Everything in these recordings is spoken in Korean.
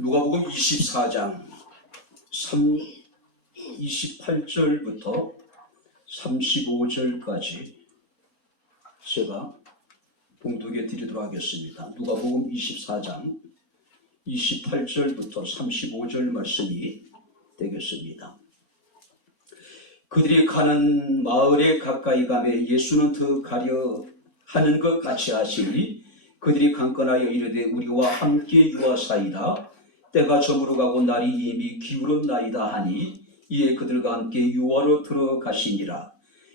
누가복음 24장 28절부터 35절까지 제가 봉독해 드리도록 하겠습니다. 누가복음 24장 28절부터 35절 말씀이 되겠습니다. 그들이 가는 마을에 가까이 가매 예수는 더 가려 하는 것 같이 하시니 그들이 강건하여 이르되 우리와 함께 유하사이다. 때가 저물어 가고 날이 이미 기울었나이다 하니 이에 그들과 함께 유하로 들어가시니라.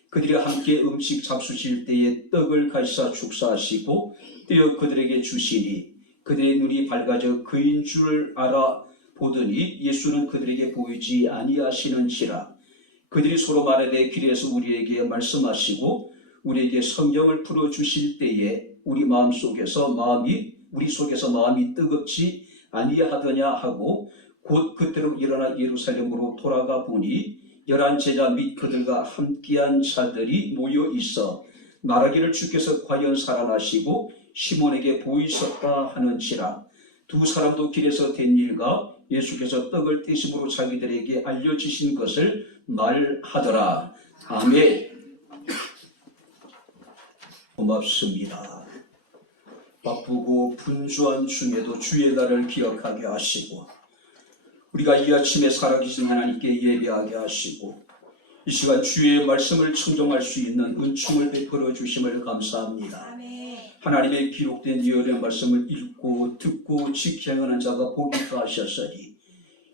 그들이 함께 음식 잡수실 때에 떡을 가시사 축사하시고 떼어 그들에게 주시니 그들의 눈이 밝아져 그인 줄 알아 보더니 예수는 그들에게 보이지 아니하시는지라. 그들이 서로 말하되 길에서 우리에게 말씀하시고 우리에게 성경을 풀어주실 때에 우리 속에서 마음이 뜨겁지 아니하더냐 하고 곧 그때로 일어나 예루살렘으로 돌아가 보니 11 제자 및 그들과 함께한 자들이 모여 있어 말하기를 주께서 과연 살아나시고 시몬에게 보이셨다 하는지라. 두 사람도 길에서 된 일과 예수께서 떡을 떼심으로 자기들에게 알려주신 것을 말하더라. 아멘. 고맙습니다. 바쁘고 분주한 중에도 주의 날을 기억하게 하시고 우리가 이 아침에 살아계신 하나님께 예배하게 하시고 이 시간 주의 말씀을 청종할 수 있는 은총을 베풀어 주심을 감사합니다. 아멘. 하나님의 기록된 예언의 말씀을 읽고 듣고 지켜 행하는 자가 복이 하셨으니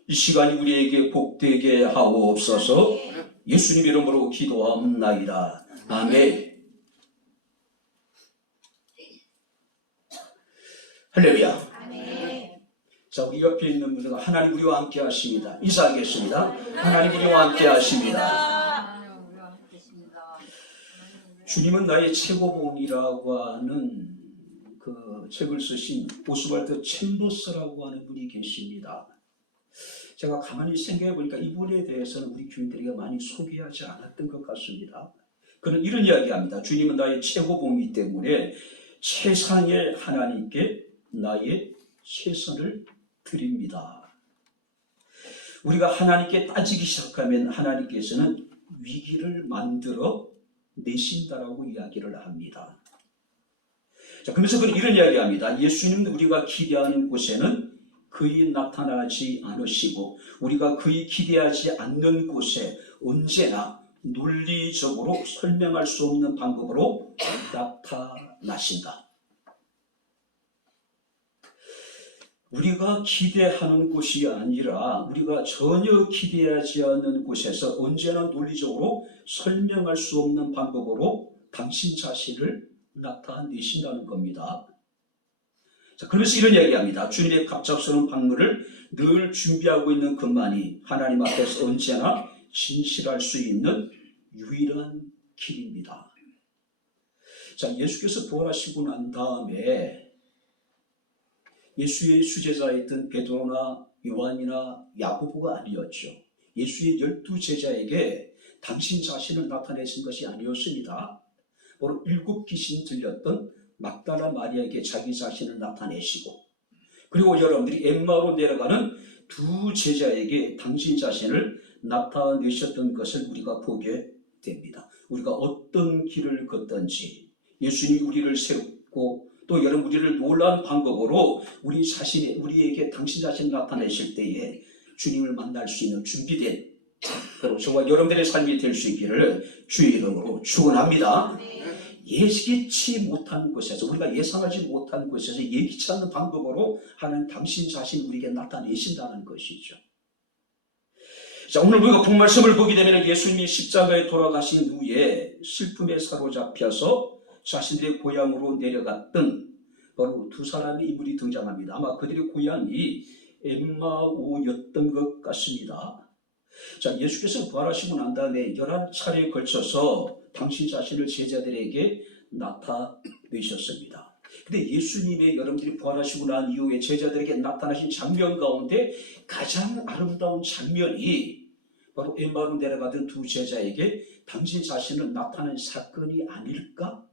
이 시간이 우리에게 복되게 하옵소서. 예수님 이름으로 기도하옵나이다. 아멘. 할렐루야. 아멘. 자, 우리 옆에 있는 분들은 하나님 우리와 함께 하십니다. 인사하겠습니다. 하나님 우리와 함께 하십니다. 주님은 나의 최고봉이라고 하는 그 책을 쓰신 오스왈드 챔버스라고 하는 분이 계십니다. 제가 가만히 생각해 보니까 이분에 대해서는 우리 교인들에게 많이 소개하지 않았던 것 같습니다. 그는 이런 이야기합니다. 주님은 나의 최고봉이기 때문에 최상의 하나님께 나의 최선을 드립니다. 우리가 하나님께 따지기 시작하면 하나님께서는 위기를 만들어 내신다라고 이야기를 합니다. 자, 그러면서 그는 이런 이야기합니다. 예수님도 우리가 기대하는 곳에는 그이 나타나지 않으시고 우리가 그이 기대하지 않는 곳에 언제나 논리적으로 설명할 수 없는 방법으로 나타나신다. 우리가 기대하는 곳이 아니라 우리가 전혀 기대하지 않는 곳에서 언제나 논리적으로 설명할 수 없는 방법으로 당신 자신을 나타내신다는 겁니다. 자, 그러면서 이런 이야기합니다. 주님의 갑작스러운 방문을 늘 준비하고 있는 것만이 하나님 앞에서 언제나 진실할 수 있는 유일한 길입니다. 자, 예수께서 부활하시고 난 다음에 예수의 수제자였던 베드로나 요한이나 야고보가 아니었죠. 예수의 12 제자에게 당신 자신을 나타내신 것이 아니었습니다. 바로 7 귀신 들렸던 막달라 마리아에게 자기 자신을 나타내시고 그리고 여러분들이 엠마오로 내려가는 2 제자에게 당신 자신을 나타내셨던 것을 우리가 보게 됩니다. 우리가 어떤 길을 걷든지 예수님이 우리를 새롭고 또 여러분 우리를 놀라운 방법으로 우리에게 당신 자신을 나타내실 때에 주님을 만날 수 있는 준비된 저와 여러분들의 삶이 될 수 있기를 주의 이름으로 축원합니다. 예기치 못한 곳에서 우리가 예상하지 못한 곳에서 예기치 않는 방법으로 하는 당신 자신 우리에게 나타내신다는 것이죠. 자, 오늘 우리가 본 말씀을 보게 되면 예수님이 십자가에 돌아가신 후에 슬픔에 사로잡혀서 자신들의 고향으로 내려갔던 바로 2 사람의 인물이 등장합니다. 아마 그들의 고향이 엠마오였던 것 같습니다. 자, 예수께서 부활하시고 난 다음에 11차례에 걸쳐서 당신 자신을 제자들에게 나타내셨습니다. 근데 예수님의 여러분들이 부활하시고 난 이후에 제자들에게 나타나신 장면 가운데 가장 아름다운 장면이 바로 엠마오로 내려가던 2 제자에게 당신 자신을 나타낸 사건이 아닐까?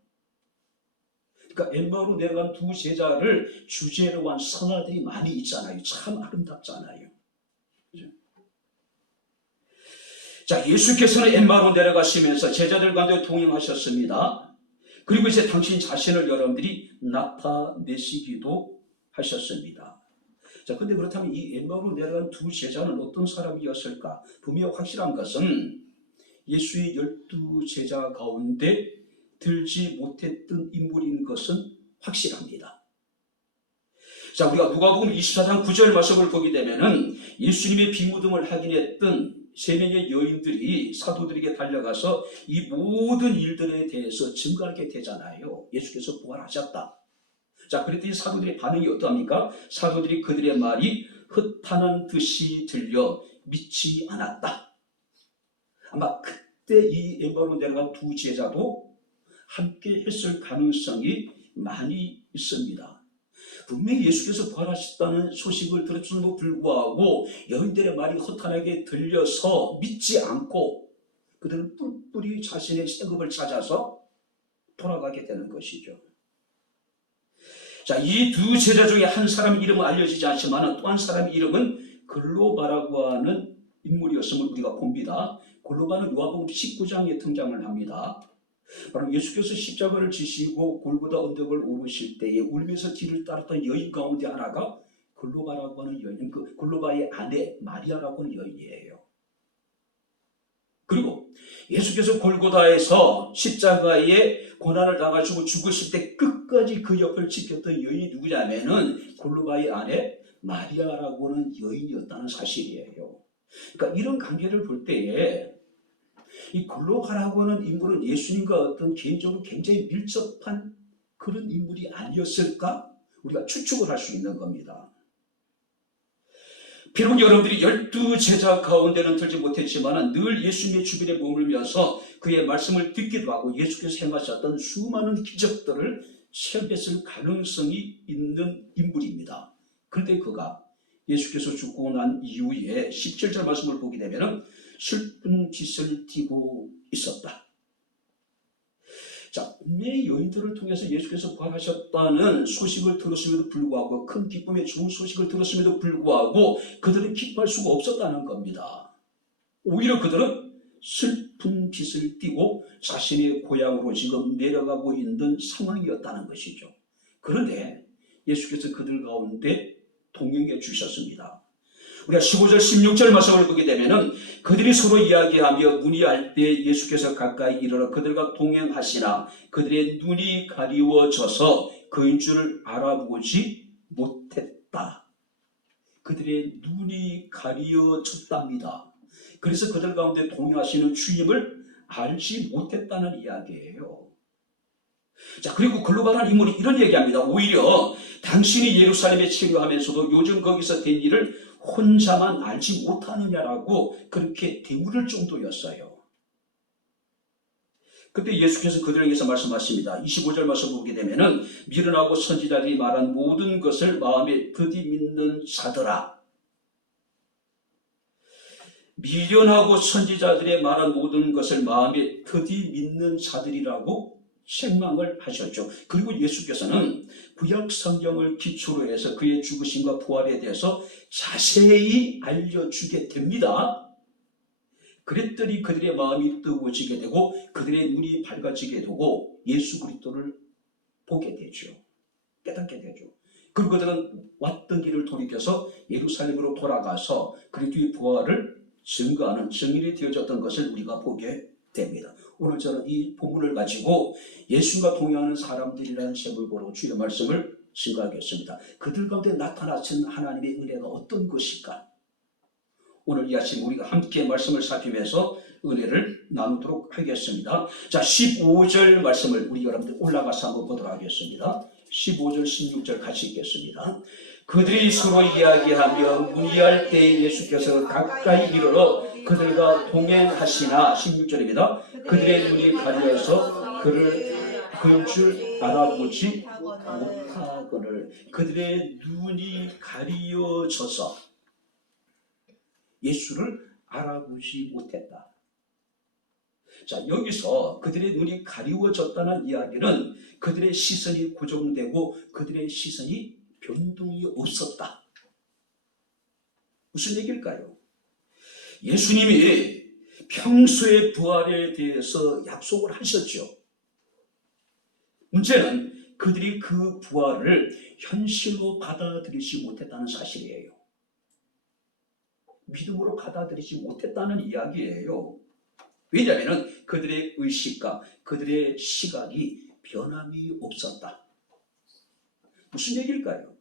그러니까 엠마오로 내려간 두 제자를 주제로 한 선화들이 많이 있잖아요. 참 아름답잖아요. 그죠? 자, 예수께서는 엠마오로 내려가시면서 제자들 가운데 동행하셨습니다. 그리고 이제 당신 자신을 여러분들이 나타내시기도 하셨습니다. 자, 근데 그렇다면 이 엠마오로 내려간 두 제자는 어떤 사람이었을까? 분명 확실한 것은 예수의 12제자 가운데 들지 못했던 인물인 것은 확실합니다. 자, 우리가 누가복음 24장 9절 말씀을 보게 되면은 예수님의 비무등을 확인했던 세 명의 여인들이 사도들에게 달려가서 이 모든 일들에 대해서 증거하게 되잖아요. 예수께서 부활하셨다. 자, 그랬더니 사도들의 반응이 어떠합니까? 사도들이 그들의 말이 흩하는 듯이 들려 믿지 않았다. 아마 그때 이 엠마오로 내려간 두 제자도 함께 했을 가능성이 많이 있습니다. 분명히 예수께서 부활하셨다는 소식을 들었음에도 불구하고 여인들의 말이 허탄하게 들려서 믿지 않고 그들은 뿔뿔이 자신의 생업을 찾아서 돌아가게 되는 것이죠. 자, 이 두 제자 중에 한 사람 이름은 알려지지 않지만 또 한 사람의 이름은 글로바라고 하는 인물이었음을 우리가 봅니다. 글로바는 요한복음 19장에 등장을 합니다. 바로 예수께서 십자가를 지시고 골고다 언덕을 오르실 때에 울면서 뒤를 따랐던 여인 가운데 하나가 글로바라고 하는 여인, 그 글로바의 아내 마리아라고 하는 여인이에요. 그리고 예수께서 골고다에서 십자가에 고난을 당하시고 죽으실 때 끝까지 그 옆을 지켰던 여인이 누구냐면은 글로바의 아내 마리아라고 하는 여인이었다는 사실이에요. 그러니까 이런 관계를 볼 때에 이 글로바라고 하는 인물은 예수님과 어떤 개인적으로 굉장히 밀접한 그런 인물이 아니었을까? 우리가 추측을 할 수 있는 겁니다. 비록 여러분들이 12제자 가운데는 들지 못했지만 늘 예수님의 주변에 머물면서 그의 말씀을 듣기도 하고 예수께서 행하셨던 수많은 기적들을 체험했을 가능성이 있는 인물입니다. 그런데 그가 예수께서 죽고 난 이후에 17절 말씀을 보게 되면 슬픈 짓을 띠고 있었다. 자, 분명히 여인들을 통해서 예수께서 부활하셨다는 소식을 들었음에도 불구하고 큰 기쁨의 좋은 소식을 들었음에도 불구하고 그들은 기뻐할 수가 없었다는 겁니다. 오히려 그들은 슬픈 빛을 띠고 자신의 고향으로 지금 내려가고 있는 상황이었다는 것이죠. 그런데 예수께서 그들 가운데 동행해 주셨습니다. 우리가 15절 16절 말씀을 보게 되면은 그들이 서로 이야기하며 문의할 때 예수께서 가까이 이르러 그들과 동행하시나 그들의 눈이 가리워져서 그인 줄을 알아보지 못했다. 그들의 눈이 가리워졌답니다. 그래서 그들 가운데 동행하시는 주님을 알지 못했다는 이야기예요. 자, 그리고 글로벌한 인물이 이런 얘기합니다. 오히려 당신이 예루살렘에 체류하면서도 요즘 거기서 된 일을 혼자만 알지 못하느냐라고 그렇게 대물을 정도였어요. 그때 예수께서 그들에게서 말씀하십니다. 25절 말씀 보게 되면은 미련하고 선지자들이 말한 모든 것을 마음에 드디 믿는 자들아. 미련하고 선지자들의 말한 모든 것을 마음에 드디 믿는 자들이라고 책망을 하셨죠. 그리고 예수께서는 구약 성경을 기초로 해서 그의 죽으심과 부활에 대해서 자세히 알려주게 됩니다. 그랬더니 그들의 마음이 뜨거워지게 되고 그들의 눈이 밝아지게 되고 예수 그리스도를 보게 되죠. 깨닫게 되죠. 그리고 그들은 왔던 길을 돌이켜서 예루살렘으로 돌아가서 그리스도의 부활을 증거하는 증인이 되어졌던 것을 우리가 보게 됩니다. 오늘 저는 이 본문을 가지고 예수님과 동행하는 사람들이라는 제목으로 주의 말씀을 증거하겠습니다. 그들 가운데 나타나신 하나님의 은혜가 어떤 것일까? 오늘 이 아침 우리가 함께 말씀을 살피면서 은혜를 나누도록 하겠습니다. 자, 15절 말씀을 우리 여러분들 올라가서 한번 보도록 하겠습니다. 15절, 16절 같이 읽겠습니다. 그들이 서로 이야기하며 문의할 때 예수께서 가까이 이르러 그들과 동행하시나 16절입니다. 그들의 눈이 가려서 그인 줄 알아보지 못하거늘. 그들의 눈이 가려져서 예수를 알아보지 못했다. 자, 여기서 그들의 눈이 가리워졌다는 이야기는 그들의 시선이 고정되고 그들의 시선이 변동이 없었다. 무슨 얘기일까요? 예수님이 평소의 부활에 대해서 약속을 하셨죠. 문제는 그들이 그 부활을 현실로 받아들이지 못했다는 사실이에요. 믿음으로 받아들이지 못했다는 이야기예요. 왜냐하면 그들의 의식과 그들의 시각이 변함이 없었다. 무슨 얘기일까요?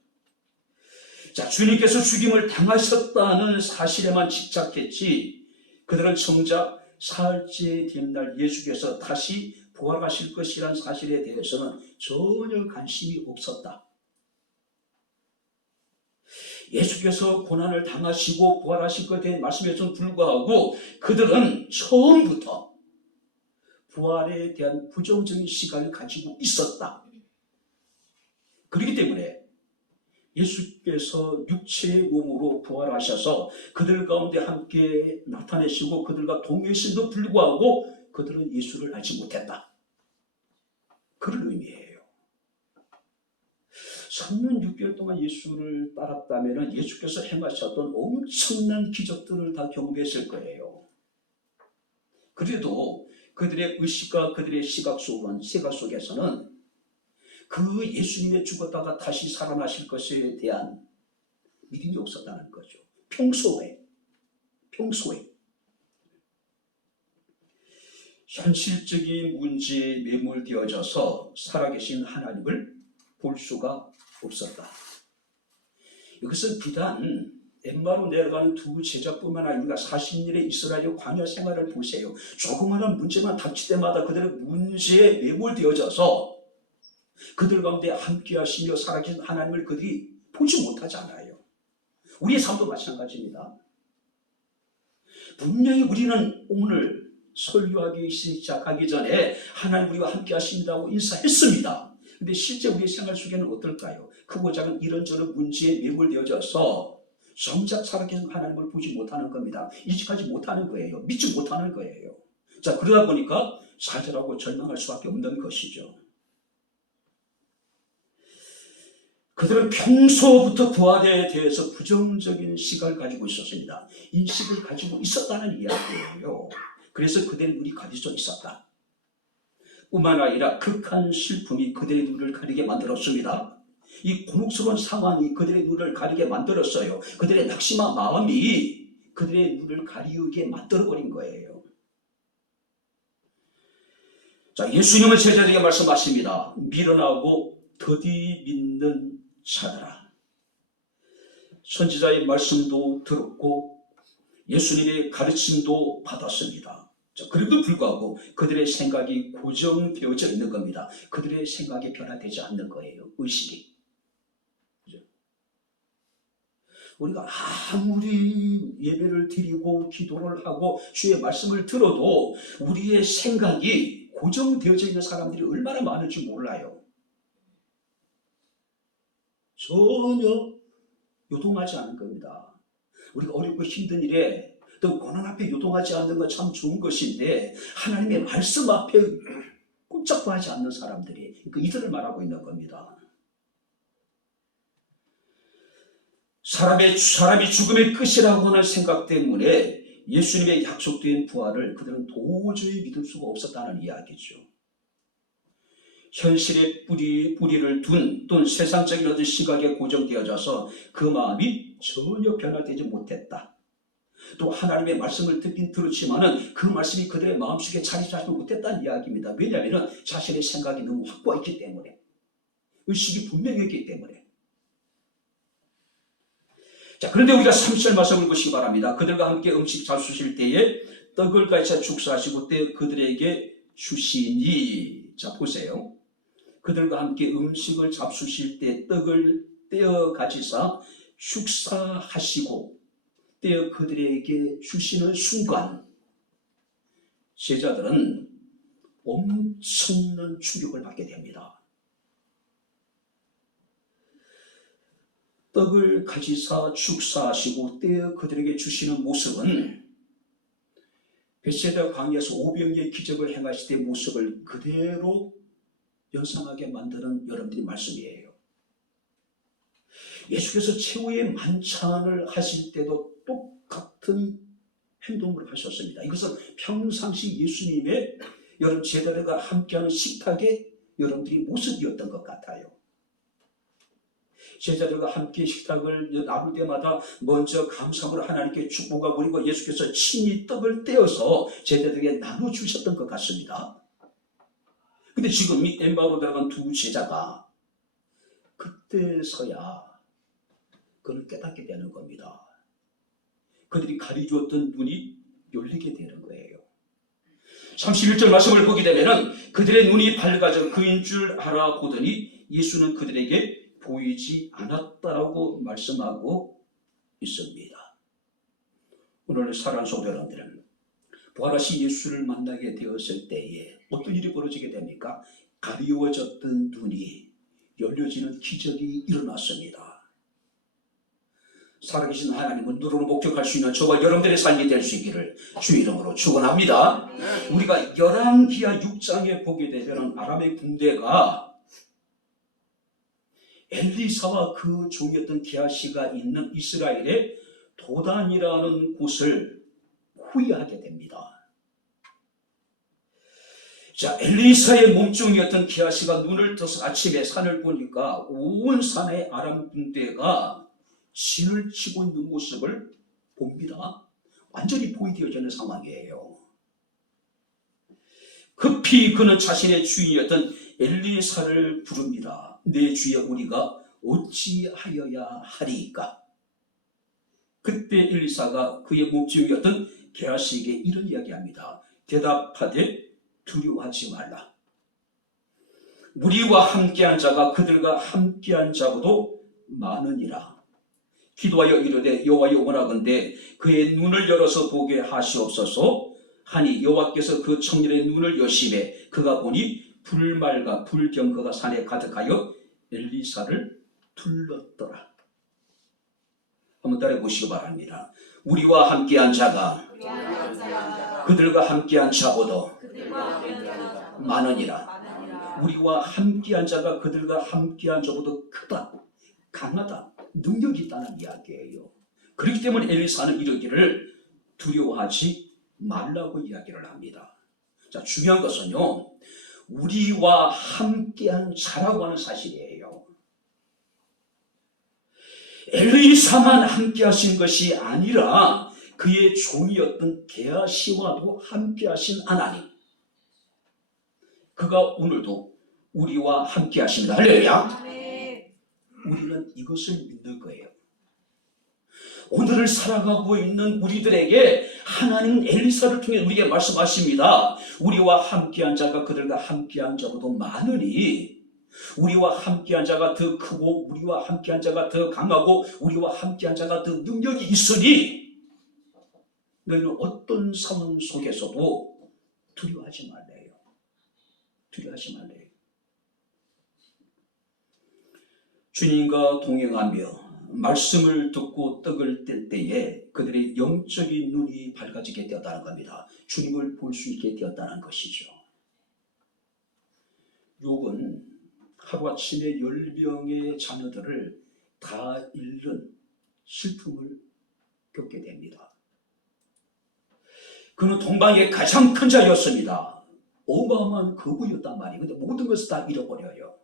자, 주님께서 죽임을 당하셨다는 사실에만 집착했지 그들은 정작 사흘째 된 날 예수께서 다시 부활하실 것이라는 사실에 대해서는 전혀 관심이 없었다. 예수께서 고난을 당하시고 부활하실 것에 대한 말씀에서는 불구하고 그들은 처음부터 부활에 대한 부정적인 시각을 가지고 있었다. 그렇기 때문에 예수께서 육체의 몸으로 부활하셔서 그들 가운데 함께 나타내시고 그들과 동행하심에도 불구하고 그들은 예수를 알지 못했다. 그런 의미예요. 3년 6개월 동안 예수를 따랐다면 예수께서 행하셨던 엄청난 기적들을 다 경험했을 거예요. 그래도 그들의 의식과 그들의 시각 속에서는 그 예수님의 죽었다가 다시 살아나실 것에 대한 믿음이 없었다는 거죠. 평소에 현실적인 문제에 매몰되어져서 살아계신 하나님을 볼 수가 없었다. 이것은 비단 엠마로 내려가는 두 제자뿐만 아니라 40년의 이스라엘의 광야 생활을 보세요. 조그마한 문제만 닥칠 때마다 그들의 문제에 매몰되어져서 그들 가운데 함께 하시며 살아계신 하나님을 그들이 보지 못하잖아요. 우리의 삶도 마찬가지입니다. 분명히 우리는 오늘 설교하기 시작하기 전에 하나님 우리와 함께 하십니다고 인사했습니다. 근데 실제 우리의 생활 속에는 어떨까요? 크고 작은 이런저런 문제에 매몰되어져서 정작 살아계신 하나님을 보지 못하는 겁니다. 인식하지 못하는 거예요. 믿지 못하는 거예요. 자, 그러다 보니까 좌절하고 절망할 수밖에 없는 것이죠. 그들은 평소부터 부활에 대해서 부정적인 시각을 가지고 있었습니다. 인식을 가지고 있었다는 이야기예요. 그래서 그들의 눈이 가려져 있었다. 뿐만 아니라 극한 슬픔이 그들의 눈을 가리게 만들었습니다. 이 곤혹스러운 상황이 그들의 눈을 가리게 만들었어요. 그들의 낙심한 마음이 그들의 눈을 가리게 만들어버린 거예요. 자, 예수님은 제자들에게 말씀하십니다. 미련하고 더디 믿는 자들아, 선지자의 말씀도 들었고 예수님의 가르침도 받았습니다. 자, 그래도 불구하고 그들의 생각이 고정되어져 있는 겁니다. 그들의 생각이 변화되지 않는 거예요. 의식이. 그죠? 우리가 아무리 예배를 드리고 기도를 하고 주의 말씀을 들어도 우리의 생각이 고정되어져 있는 사람들이 얼마나 많은지 몰라요. 전혀 요동하지 않은 겁니다. 우리가 어렵고 힘든 일에 또 고난 앞에 요동하지 않는 건 참 좋은 것인데 하나님의 말씀 앞에 꼼짝도 하지 않는 사람들이 이들을 말하고 있는 겁니다. 사람이 죽음의 끝이라고 하는 생각 때문에 예수님의 약속된 부활을 그들은 도저히 믿을 수가 없었다는 이야기죠. 현실의 뿌리를 둔 또는 세상적인 어떤 시각에 고정되어져서 그 마음이 전혀 변화되지 못했다. 또 하나님의 말씀을 듣긴 들었지만은 그 말씀이 그들의 마음속에 자리 잡지 못했다는 이야기입니다. 왜냐하면 자신의 생각이 너무 확고했기 때문에, 의식이 분명했기 때문에. 자, 그런데 우리가 30절 말씀을 보시기 바랍니다. 그들과 함께 음식 잡수실 때에 떡을 가지사 축사하시고 때 그들에게 주시니. 자, 보세요. 그들과 함께 음식을 잡수실 때 떡을 떼어 가지사 축사하시고 떼어 그들에게 주시는 순간 제자들은 엄청난 충격을 받게 됩니다. 떡을 가지사 축사하시고 떼어 그들에게 주시는 모습은 베세다 광야에서 500의 기적을 행하실 때 모습을 그대로 연상하게 만드는 여러분들이 말씀이에요. 예수께서 최후의 만찬을 하실 때도 똑같은 행동을 하셨습니다. 이것은 평상시 예수님의 여러분 제자들과 함께하는 식탁의 여러분들이 모습이었던 것 같아요. 제자들과 함께 식탁을 나눌 때마다 먼저 감사함으로 하나님께 축복하고 그리고 예수께서 친히 떡을 떼어서 제자들에게 나눠주셨던 것 같습니다. 근데 지금 이 엠마오로 들어간 두 제자가 그때서야 그걸 깨닫게 되는 겁니다. 그들이 가리주었던 눈이 열리게 되는 거예요. 31절 말씀을 보게 되면 그들의 눈이 밝아져 그인 줄 알아보더니 예수는 그들에게 보이지 않았다라고 말씀하고 있습니다. 오늘 사랑하는 성도 여러분들은 부활하신 예수를 만나게 되었을 때에 어떤 일이 벌어지게 됩니까? 가리워졌던 눈이 열려지는 기적이 일어났습니다. 살아계신 하나님은 눈으로 목격할 수 있는 저와 여러분들의 삶이 될 수 있기를 주의 이름으로 축원합니다. 우리가 열왕기하 6장에 보게 되면 아람의 군대가 엘리사와 그 종이었던 게하시가 있는 이스라엘의 도단이라는 곳을 후위하게 됩니다. 자, 엘리사의 몸종이었던 게하시가 눈을 떠서 아침에 산을 보니까 온 산의 아람 군대가 진을 치고 있는 모습을 봅니다. 완전히 포위되어지는 상황이에요. 급히 그는 자신의 주인이었던 엘리사를 부릅니다. 내 주여 우리가 어찌하여야 하리이까? 그때 엘리사가 그의 목적이었던 게하시에게 이런 이야기합니다. 대답하되 두려워하지 말라. 우리와 함께한 자가 그들과 함께한 자보다 많으니라. 기도하여 이르되 여호와여 원하건대 그의 눈을 열어서 보게 하시옵소서 하니 여호와께서 그 청년의 눈을 여시매 그가 보니 불말과 불경거가 산에 가득하여 엘리사를 둘렀더라. 한번 따라해 보시기 바랍니다. 우리와 함께한 자가 그들과 함께한 자보다 많으니라. 우리와 함께한 자가 그들과 함께한 자보다 크다, 강하다, 능력이 있다는 이야기예요. 그렇기 때문에 엘리사는 이르기를 두려워하지 말라고 이야기를 합니다. 자, 중요한 것은요, 우리와 함께한 자라고 하는 사실이에요. 엘리사만 함께하신 것이 아니라 그의 종이었던 게하시와도 함께하신 하나님, 그가 오늘도 우리와 함께하십니다. 할렐루야. 우리는 이것을 믿는 거예요. 오늘을 살아가고 있는 우리들에게 하나님은 엘리사를 통해 우리에게 말씀하십니다. 우리와 함께한 자가 그들과 함께한 자보다 많으니 우리와 함께한 자가 더 크고 우리와 함께한 자가 더 강하고 우리와 함께한 자가 더 능력이 있으니 너희는 어떤 상황 속에서도 두려워하지 말래요. 두려워하지 말래요. 주님과 동행하며 말씀을 듣고 떡을 뗄 때에 그들의 영적인 눈이 밝아지게 되었다는 겁니다. 주님을 볼 수 있게 되었다는 것이죠. 욥은 하루아침에 10명의 자녀들을 다 잃는 슬픔을 겪게 됩니다. 그는 동방의 가장 큰 자였습니다. 어마어마한 거부였단 말이에요. 근데 모든 것을 다 잃어버려요.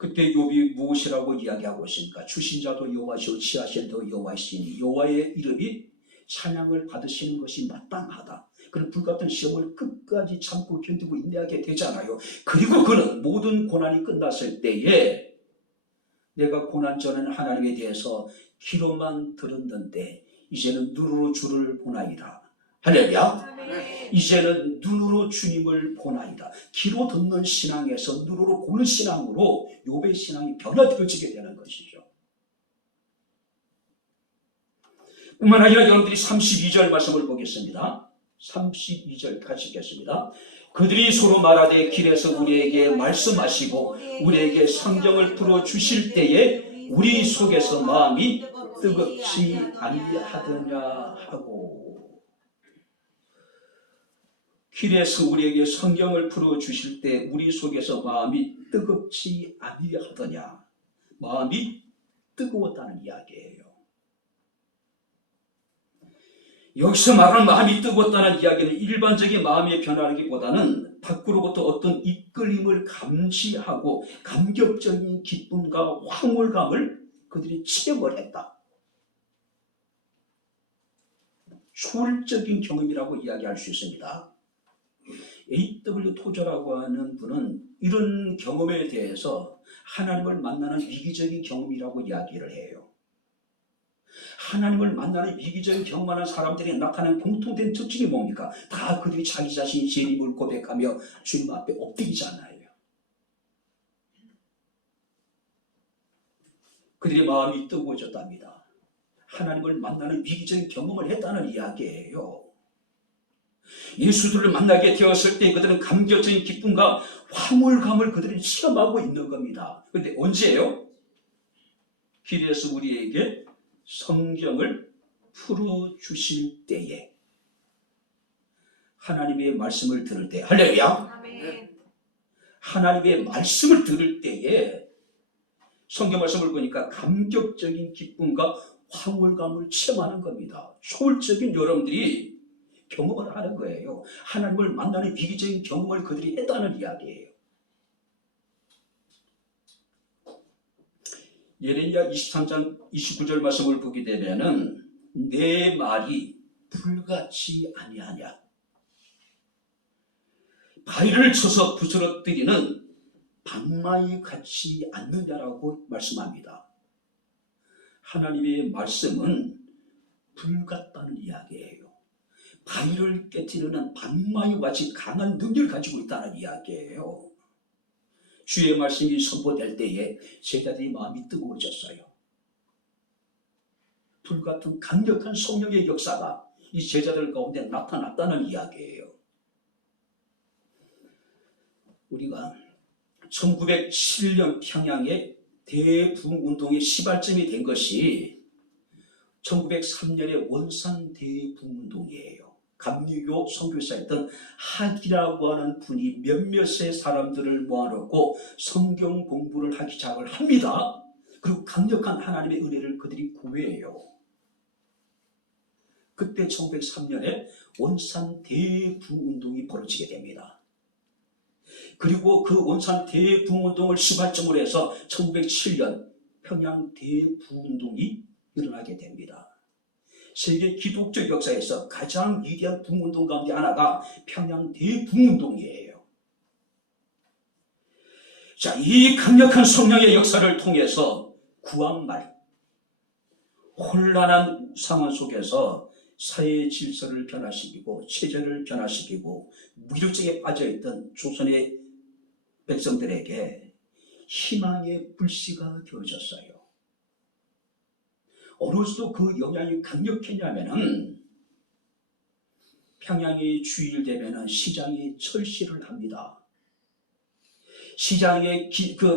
그때 욥이 무엇이라고 이야기하고 있습니까? 주신자도 여호와시오 지하신도 여호와이시니 여호와의 이름이 찬양을 받으시는 것이 마땅하다. 그는 불같은 시험을 끝까지 참고 견디고 인내하게 되잖아요. 그리고 그는 모든 고난이 끝났을 때에 내가 고난 전에는 하나님에 대해서 귀로만 들었는데 이제는 눈으로 주를 보나이다. 할렐루야. 이제는 눈으로 주님을 보나이다. 귀로 듣는 신앙에서 눈으로 보는 신앙으로 욥의 신앙이 변화되어지게 되는 것이죠. 뿐만 아니라 여러분들이 32절 말씀을 보겠습니다. 32절 같이 읽겠습니다. 그들이 서로 말하되 길에서 우리에게 말씀하시고 우리에게 성경을 풀어주실 때에 우리 속에서 마음이 뜨겁지 아니하더냐 하고. 길에서 우리에게 성경을 풀어주실 때 우리 속에서 마음이 뜨겁지 아니하더냐. 마음이 뜨거웠다는 이야기예요. 여기서 말하는 마음이 뜨겁다는 이야기는 일반적인 마음의 변화라기보다는 밖으로부터 어떤 이끌림을 감지하고 감격적인 기쁨과 황홀감을 그들이 체험을 했다. 초월적인 경험이라고 이야기할 수 있습니다. A.W. 토저라고 하는 분은 이런 경험에 대해서 하나님을 만나는 위기적인 경험이라고 이야기를 해요. 하나님을 만나는 위기적인 경험하는 사람들이 나타나는 공통된 특징이 뭡니까? 다 그들이 자기 자신이 죄임을 고백하며 주님 앞에 엎드리잖아요. 그들의 마음이 뜨거워졌답니다. 하나님을 만나는 위기적인 경험을 했다는 이야기예요. 예수들을 만나게 되었을 때 그들은 감격적인 기쁨과 황홀감을 그들이 체험하고 있는 겁니다. 그런데 언제예요? 길에서 우리에게 성경을 풀어주실 때에, 하나님의 말씀을 들을 때, 할렐루야. 아멘. 하나님의 말씀을 들을 때에 성경 말씀을 보니까 감격적인 기쁨과 황홀감을 체험하는 겁니다. 초월적인 여러분들이 경험을 하는 거예요. 하나님을 만나는 위기적인 경험을 그들이 했다는 이야기예요. 예레미야 23장 29절 말씀을 보게 되면은 내 말이 불같이 아니하냐, 바위를 쳐서 부스러뜨리는 방망이 같지 않느냐라고 말씀합니다. 하나님의 말씀은 불 같다는 이야기예요. 바위를 깨트리는 방망이 같이 강한 능력을 가지고 있다는 이야기예요. 주의 말씀이 선포될 때에 제자들의 마음이 뜨거워졌어요. 불같은 강력한 성령의 역사가 이 제자들 가운데 나타났다는 이야기예요. 우리가 1907년 평양의 대부흥운동의 시발점이 된 것이 1903년의 원산 대부흥운동이에요. 감리교 선교사였던 학이라고 하는 분이 몇몇의 사람들을 모아놓고 성경 공부를 하기 시작을 합니다. 그리고 강력한 하나님의 은혜를 그들이 구해요. 그때 1903년에 원산 대부흥운동이 벌어지게 됩니다. 그리고 그 원산 대부흥운동을 시발점으로 해서 1907년 평양 대부흥운동이 일어나게 됩니다. 세계 기독교 역사에서 가장 위대한 부흥운동 가운데 하나가 평양 대부흥운동이에요. 자, 이 강력한 성령의 역사를 통해서 구한말, 혼란한 상황 속에서 사회의 질서를 변화시키고 체제를 변화시키고 무력증에 빠져있던 조선의 백성들에게 희망의 불씨가 되어졌어요. 어느새도 그 영향이 강력했냐면은 평양이 주일 되면은 시장이 철시를 합니다. 시장의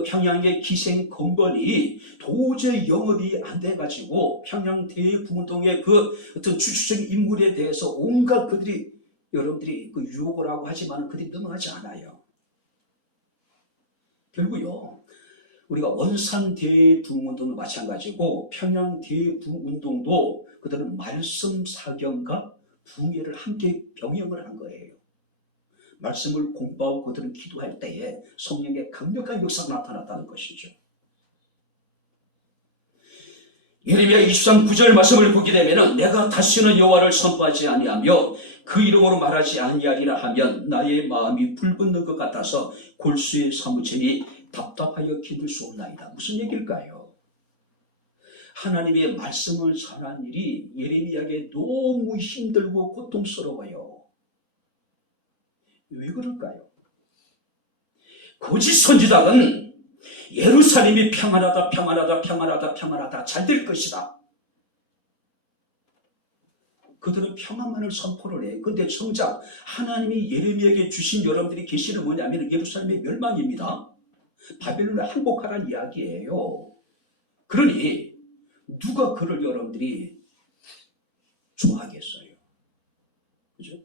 평양의 기생 건번이 도저히 영업이 안 돼가지고 평양 대부흥운동의 그 어떤 주축적인 인물에 대해서 온갖 그들이 여러분들이 그 유혹을 하고 하지만 그들이 넘어가지 않아요. 결국요. 우리가 원산 대부흥운동도 마찬가지고 평양 대부흥운동도 그들은 말씀 사경과 부흥회를 함께 병행을 한 거예요. 말씀을 공부하고 그들은 기도할 때에 성령의 강력한 역사가 나타났다는 것이죠. 예레미야 23장 9절 말씀을 보게 되면 내가 다시는 여호와를 선포하지 아니하며 그 이름으로 말하지 아니하리라 하면 나의 마음이 불붙는 것 같아서 골수의 사무체니 답답하여 기들 수 없나이다. 무슨 얘기일까요? 하나님의 말씀을 전하는 일이 예레미야에게 너무 힘들고 고통스러워요. 왜 그럴까요? 거짓 선지자는 예루살렘이 평안하다 평안하다 평안하다 평안하다 잘 될 것이다. 그들은 평안만을 선포를 해요. 그런데 정작 하나님이 예레미야에게 주신 여러분들이 계시는 뭐냐면 예루살렘의 멸망입니다. 바벨론을 항복하라는 이야기예요. 그러니 누가 그를 여러분들이 좋아하겠어요? 그죠?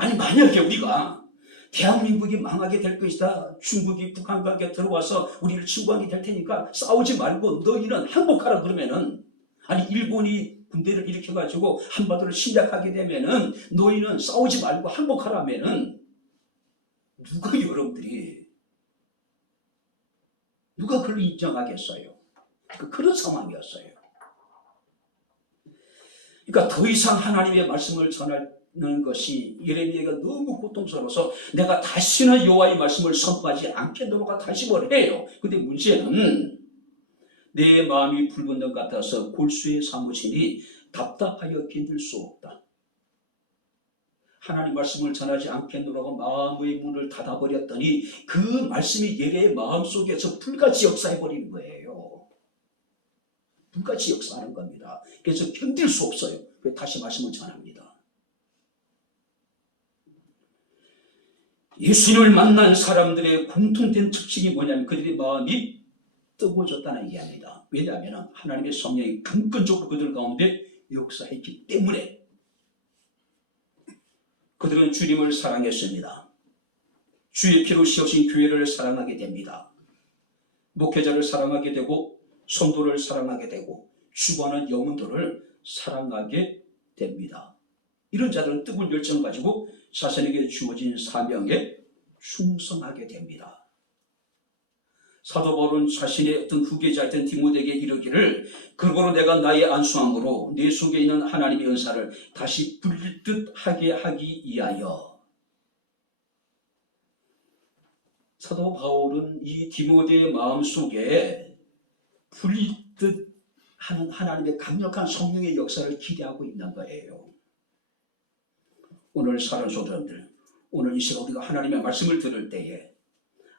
아니 만약에 우리가 대한민국이 망하게 될 것이다, 중국이 북한과 들어와서 우리를 침공하게 될 테니까 싸우지 말고 너희는 항복하라 그러면은, 아니 일본이 군대를 일으켜가지고 한반도를 침략하게 되면은 너희는 싸우지 말고 항복하라면은 누가 여러분들이 누가 그걸 인정하겠어요? 그런 상황이었어요. 그러니까 더 이상 하나님의 말씀을 전하는 것이 예레미야가 너무 고통스러워서 내가 다시는 여호와의 말씀을 선포하지 않겠노라고 다짐을 해요. 근데 문제는 내 마음이 붉은 것 같아서 골수에 사무치니 답답하여 견딜 수 없다. 하나님 말씀을 전하지 않겠노라고 마음의 문을 닫아버렸더니 그 말씀이 예레의 마음속에서 불같이 역사해버리는 거예요. 불같이 역사하는 겁니다. 그래서 견딜 수 없어요. 그래서 다시 말씀을 전합니다. 예수님을 만난 사람들의 공통된 특징이 뭐냐면 그들의 마음이 뜨거워졌다는 얘기합니다. 왜냐하면 하나님의 성령이 근본적으로 그들 가운데 역사했기 때문에. 그들은 주님을 사랑했습니다. 주의 피로 씌우신 교회를 사랑하게 됩니다. 목회자를 사랑하게 되고 성도를 사랑하게 되고 죽어가는 영혼들을 사랑하게 됩니다. 이런 자들은 뜨거운 열정을 가지고 자신에게 주어진 사명에 충성하게 됩니다. 사도 바울은 자신의 어떤 후계자였던 디모데에게 이르기를 그러므로 내가 나의 안수함으로 내 속에 있는 하나님의 은사를 다시 불릴 하게 하기 위하여. 사도 바울은 이 디모데의 마음속에 불리듯 하는 하나님의 강력한 성령의 역사를 기대하고 있는 거예요. 오늘 사랑하는 성도님들, 오늘 이 시간 우리가 하나님의 말씀을 들을 때에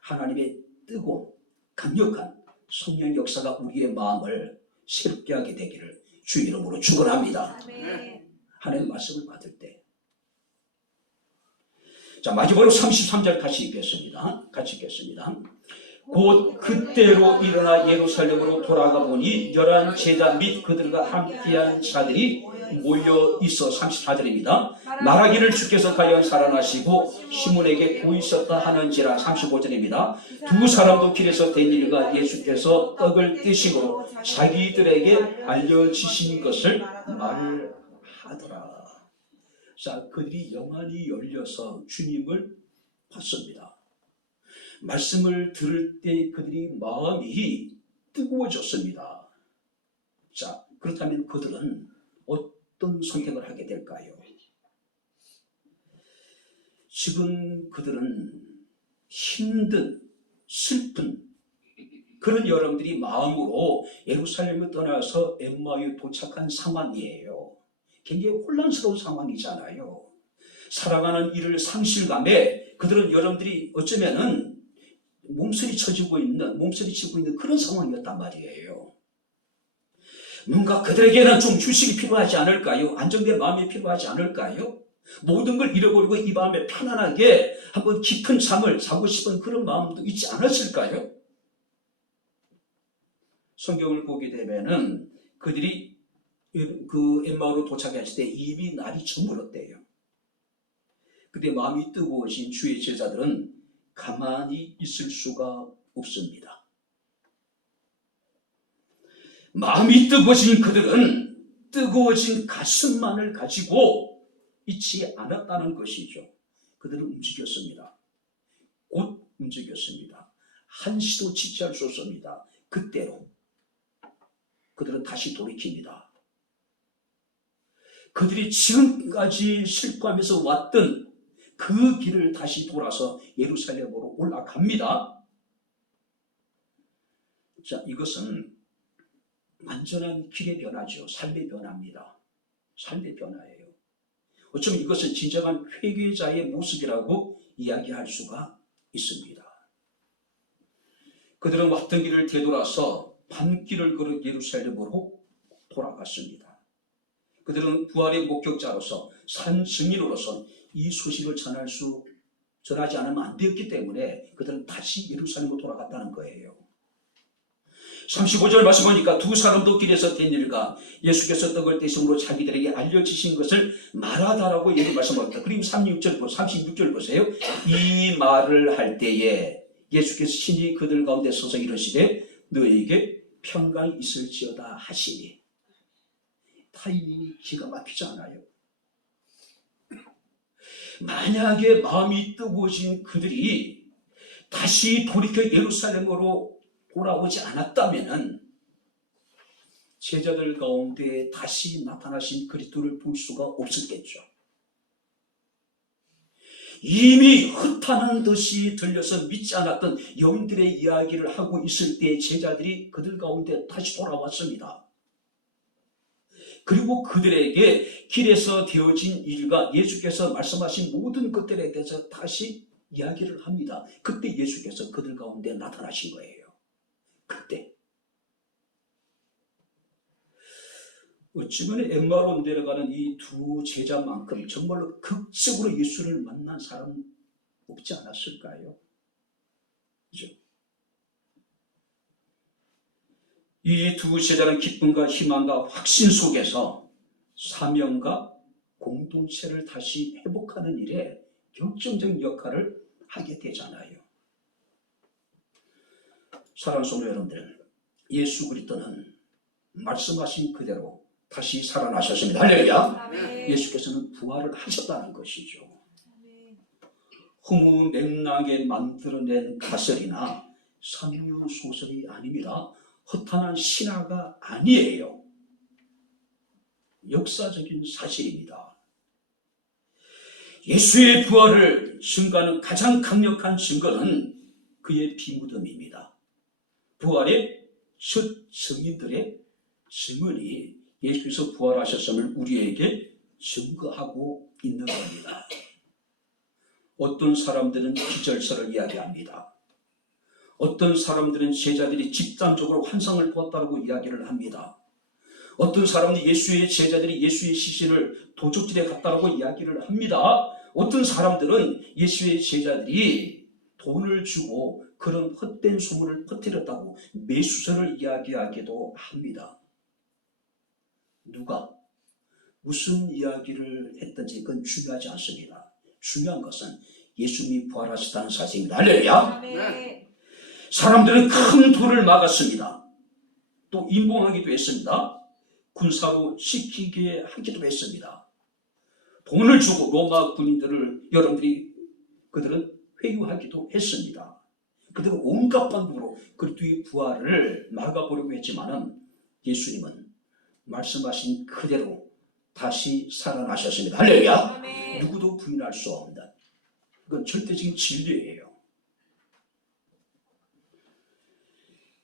하나님의 뜨거운 강력한 성령 역사가 우리의 마음을 새롭게 하게 되기를 주의 이름으로 축원합니다. 하나님의 말씀을 받을 때. 자, 마지막으로 33절 같이 읽겠습니다. 곧 그때로 일어나 예루살렘으로 돌아가 보니 11 제자 및 그들과 함께한 자들이 모여 있어. 34절입니다. 말하기를 주께서 과연 살아나시고 시몬에게 보이셨다 하는지라. 35절입니다. 두 사람도 길에서 된 일과 예수께서 떡을 뜨시고 자기들에게 알려주신 것을 말을 하더라. 자, 그들이 영안이 열려서 주님을 봤습니다. 말씀을 들을 때 그들이 마음이 뜨거워졌습니다. 자, 그렇다면 그들은 어떤 선택을 하게 될까요? 지금 그들은 힘든, 슬픈 그런 여러분들이 마음으로 예루살렘을 떠나서 엠마오에 도착한 상황이에요. 굉장히 혼란스러운 상황이잖아요. 살아가는 이를 상실감에 그들은 여러분들이 어쩌면은 몸서리 치고 있는 그런 상황이었단 말이에요. 뭔가 그들에게는 좀 휴식이 필요하지 않을까요? 안정된 마음이 필요하지 않을까요? 모든 걸 잃어버리고 이 마음에 편안하게 한번 깊은 잠을 자고 싶은 그런 마음도 있지 않았을까요? 성경을 보게 되면은 그들이 그 엠마오로 도착했을 때 이미 날이 저물었대요. 그때 마음이 뜨거워진 주의 제자들은 가만히 있을 수가 없습니다. 마음이 뜨거워진 그들은 뜨거워진 가슴만을 가지고 있지 않았다는 것이죠. 그들은 움직였습니다. 곧 움직였습니다. 한시도 지체할 수 없습니다. 그때로 그들은 다시 돌이킵니다. 그들이 지금까지 슬퍼하면서 왔던 그 길을 다시 돌아서 예루살렘으로 올라갑니다. 자, 이것은 완전한 길의 변화죠. 삶의 변화입니다. 삶의 변화예요. 어쩌면 이것은 진정한 회개자의 모습이라고 이야기할 수가 있습니다. 그들은 왔던 길을 되돌아서 밤길을 걸어 예루살렘으로 돌아갔습니다. 그들은 부활의 목격자로서 산 증인으로서 이 소식을 전하지 않으면 안 되었기 때문에 그들은 다시 예루살렘으로 돌아갔다는 거예요. 35절 말씀하니까 두 사람도 길에서 된 일과 예수께서 떡을 떼심으로 자기들에게 알려주신 것을 말하다라고 예를 말씀합니다. 그리고 36절 보세요. 이 말을 할 때에 예수께서 친히 그들 가운데 서서 이르시되 너에게 평강이 있을지어다 하시니. 타이밍이 기가 막히지 않아요? 만약에 마음이 뜨거워진 그들이 다시 돌이켜 예루살렘으로 돌아오지 않았다면 제자들 가운데 다시 나타나신 그리스도를 볼 수가 없었겠죠. 이미 흩어난 듯이 들려서 믿지 않았던 여인들의 이야기를 하고 있을 때 제자들이 그들 가운데 다시 돌아왔습니다. 그리고 그들에게 길에서 되어진 일과 예수께서 말씀하신 모든 것들에 대해서 다시 이야기를 합니다. 그때 예수께서 그들 가운데 나타나신 거예요. 그때 어찌보면 엠마오로 내려가는 이 두 제자만큼 정말로 극적으로 예수를 만난 사람 없지 않았을까요? 그죠? 이 두 제자는 기쁨과 희망과 확신 속에서 사명과 공동체를 다시 회복하는 일에 결정적인 역할을 하게 되잖아요. 사랑하는 성도 여러분들, 예수 그리스도는 말씀하신 그대로 다시 살아나셨습니다. 할렐루야. 예수께서는 부활을 하셨다는 것이죠. 흐뭇맹랑하게 만들어낸 가설이나 선유소설이 아닙니다. 허탄한 신화가 아니에요. 역사적인 사실입니다. 예수의 부활을 증거하는 가장 강력한 증거는 그의 피무덤입니다. 부활의 첫 증인들의 증언이 예수께서 부활하셨음을 우리에게 증거하고 있는 겁니다. 어떤 사람들은 기절설을 이야기합니다. 어떤 사람들은 제자들이 집단적으로 환상을 보았다고 이야기를 합니다. 어떤 사람들이 예수의 제자들이 예수의 시신을 도적질에 갔다고 이야기를 합니다. 어떤 사람들은 예수의 제자들이 돈을 주고 그런 헛된 소문을 퍼뜨렸다고 매수설을 이야기하기도 합니다. 누가 무슨 이야기를 했든지 그건 중요하지 않습니다. 중요한 것은 예수님이 부활하셨다는 사실입니다. 할렐루야. 네. 사람들은 큰 돌을 막았습니다. 또 임봉하기도 했습니다. 군사로 시키게 하기도 했습니다. 돈을 주고 로마 군인들을 여러분들이 그들은 회유하기도 했습니다. 그들은 온갖 방법으로 그리스도의 부활을 막아보려고 했지만은 예수님은 말씀하신 그대로 다시 살아나셨습니다. 할렐루야. 누구도 부인할 수 없는 그건 절대적인 진리예요.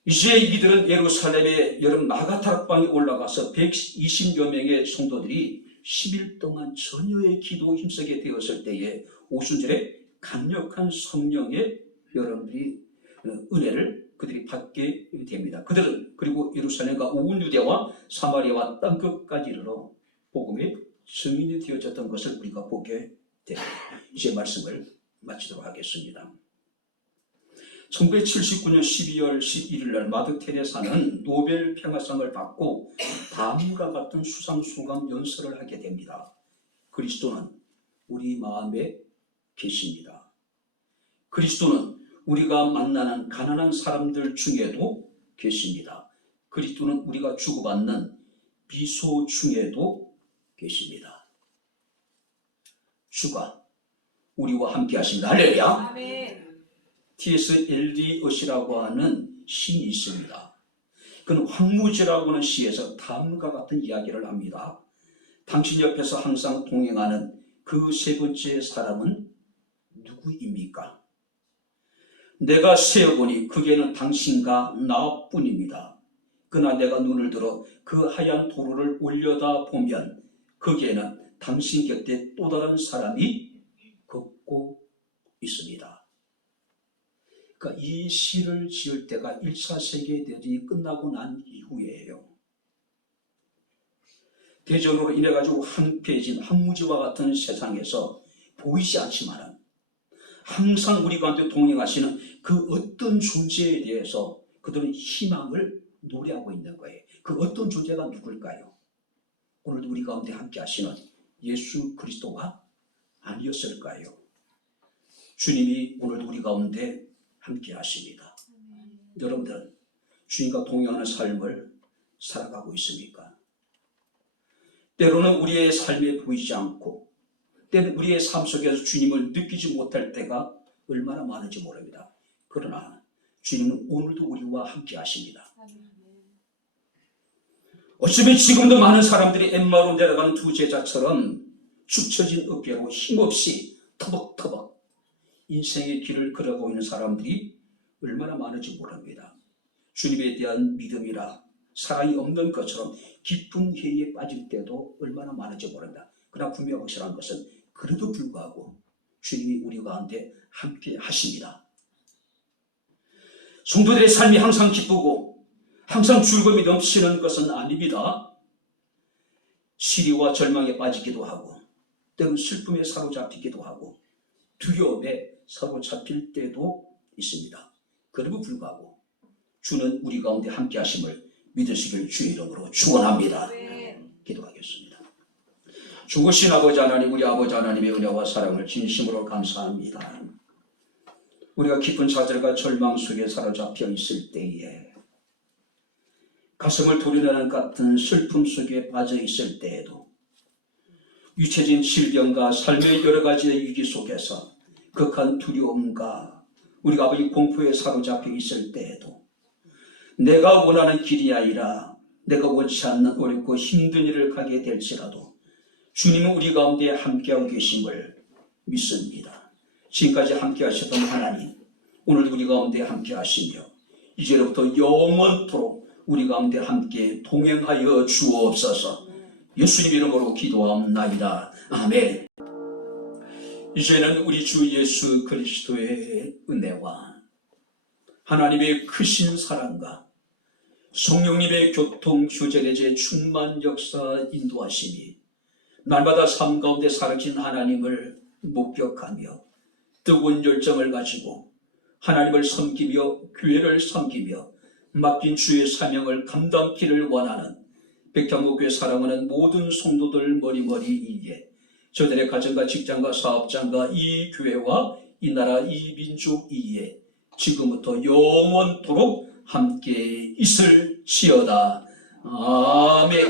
이제 이들은 예루살렘의 여름 마가다락방에 올라가서 120여 명의 성도들이 10일 동안 전혀의 기도 힘쓰게 되었을 때에 오순절에 강력한 성령의 여러분들이 은혜를 그들이 받게 됩니다. 그들은 그리고 예루살렘과 온 유대와 사마리아와 땅끝까지 이르러 복음의 증인이 되어졌던 것을 우리가 보게 됩니다. 이제 말씀을 마치도록 하겠습니다. 1979년 12월 11일 날 마더 테레사는 노벨 평화상을 받고 다음과 같은 수상소감 연설을 하게 됩니다. 그리스도는 우리 마음에 계십니다. 그리스도는 우리가 만나는 가난한 사람들 중에도 계십니다. 그리스도는 우리가 주고받는 비소 중에도 계십니다. 주가 우리와 함께 하십니다. 할렐루야. 아멘. T.S. 엘리엇이라고 하는 시인이 있습니다. 그는 황무지라고 하는 시에서 다음과 같은 이야기를 합니다. 당신 옆에서 항상 동행하는 그 세 번째 사람은 누구입니까? 내가 세어보니 그게는 당신과 나뿐입니다. 그러나 내가 눈을 들어 그 하얀 도로를 올려다 보면 거기에는 당신 곁에 또 다른 사람이 걷고 있습니다. 그러니까 이 시를 지을 때가 1차 세계대전이 끝나고 난 이후에요. 대전으로 인해가지고 황폐해진 황무지와 같은 세상에서 보이지 않지만 항상 우리 가운데 동행하시는 그 어떤 존재에 대해서 그들은 희망을 노래하고 있는 거예요. 그 어떤 존재가 누굴까요? 오늘도 우리 가운데 함께 하시는 예수 그리스도가 아니었을까요? 주님이 오늘도 우리 가운데 함께 하십니다. 여러분들은 주님과 동행하는 삶을 살아가고 있습니까? 때로는 우리의 삶에 보이지 않고 때로는 우리의 삶 속에서 주님을 느끼지 못할 때가 얼마나 많은지 모릅니다. 그러나 주님은 오늘도 우리와 함께 하십니다. 어쩌면 지금도 많은 사람들이 엠마오로 내려가는 두 제자처럼 축 처진 어깨로 힘없이 터벅터벅 인생의 길을 걸어가고 있는 사람들이 얼마나 많은지 모릅니다. 주님에 대한 믿음이라 사랑이 없는 것처럼 깊은 회의에 빠질 때도 얼마나 많은지 모릅니다. 그러나 분명 확실한 것은 그래도 불구하고 주님이 우리 가운데 함께 하십니다. 성도들의 삶이 항상 기쁘고 항상 즐거움이 넘치는 것은 아닙니다. 시리와 절망에 빠지기도 하고 때로는 슬픔에 사로잡히기도 하고 두려움에 사로잡힐 때도 있습니다. 그럼에도 불구하고 주는 우리 가운데 함께 하심을 믿으시길 주의 이름으로 축원합니다. 기도하겠습니다. 죽으신 아버지 하나님, 우리 아버지 하나님의 은혜와 사랑을 진심으로 감사합니다. 우리가 깊은 좌절과 절망 속에 사로잡혀 있을 때에 가슴을 도려내는 같은 슬픔 속에 빠져 있을 때에도 유체적인 질병과 삶의 여러 가지의 위기 속에서 극한 두려움과 우리가 아버지 공포에 사로잡혀 있을 때에도 내가 원하는 길이 아니라 내가 원치 않는 어렵고 힘든 일을 가게 될지라도 주님은 우리 가운데 함께하고 계심을 믿습니다. 지금까지 함께 하셨던 하나님, 오늘도 우리 가운데 함께 하시며 이제부터 영원토록 우리 가운데 함께 동행하여 주옵소서. 예수님 이름으로 기도합나이다. 아멘. 이제는 우리 주 예수 그리스도의 은혜와 하나님의 크신 사랑과 성령님의 교통 휴전의 충만 역사 인도하심이 날마다 삶 가운데 살아계신 하나님을 목격하며 뜨거운 열정을 가지고 하나님을 섬기며 교회를 섬기며 맡긴 주의 사명을 감당키를 원하는 백향목교회 사랑하는 모든 성도들 머리머리 이에 저들의 가정과 직장과 사업장과 이 교회와 이 나라 이 민족 이에 지금부터 영원토록 함께 있을지어다. 아멘.